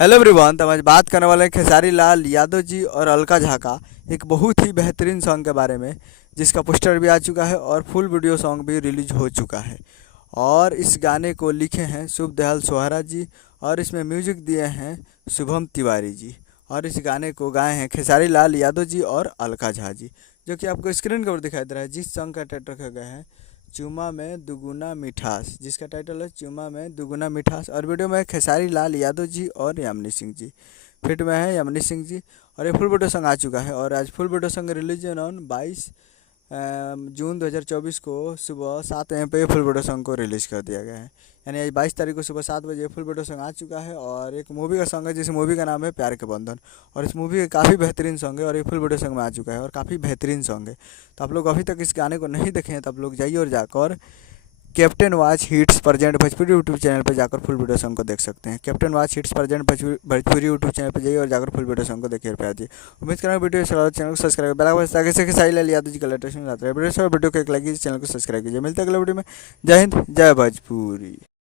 Hello everyone. तो आज बात करने वाले हैं खेसारी लाल यादव जी और अलका झा का एक बहुत ही बेहतरीन सॉन्ग के बारे में, जिसका पोस्टर भी आ चुका है और फुल वीडियो सॉन्ग भी रिलीज हो चुका है। और इस गाने को लिखे हैं शुभ दयाल सोहरा जी और इसमें म्यूजिक दिए हैं शुभम तिवारी जी। और इस गाने को गाए हैं खेसारी लाल यादव जी और अलका झा जी, जो कि आपको स्क्रीन के ऊपर दिखाई दे रहा है। जिस सॉन्ग का टाइटल रखा गया है चुमा में दुगुना मिठास, जिसका टाइटल है चुमा में दुगुना मिठास। और वीडियो में खेसारी लाल यादव जी और यामिनी सिंह जी, फिट में है यामिनी सिंह जी। और ये फुल वीडियो सॉन्ग आ चुका है और आज full video song release on 22 जून 2024 को सुबह 7 AM पे फुल वीडियो सॉन्ग को रिलीज़ कर दिया गया है। यानी आज 22 तारीख को सुबह 7 बजे फुल वीडियो सॉन्ग आ चुका है। और एक मूवी का सॉन्ग है जिस मूवी का नाम है प्यार के बंधन। और इस मूवी का काफ़ी बेहतरीन सॉन्ग है और ये फुल वीडियो सॉन्ग में आ चुका है और काफ़ी बेहतरीन सॉन्ग है। तो आप लोग अभी तक इस गाने को नहीं देखे हैं तो आप लोग जाइए और जाकर captain watch hits present Bhojpuri YouTube channel पर जाकर फुल वीडियो सॉन्ग को देख सकते हैं। Captain watch hits present Bhojpuri YouTube channel पर जाइए और जाकर फुल वीडियो सॉन्ग को देखिए प्यार जी। उम्मीद करेंगे वीडियो चैनल को सब्सक्राइब बेल आइकन ताकि से साइल लाल यादव जी का लेटेस्ट मिलता है। वीडियो को एक लाइक कीजिए, चैनल को सब्सक्राइब कीजिए। मिलते हैं अगले वीडियो में। जय हिंद, जय भोजपुरी।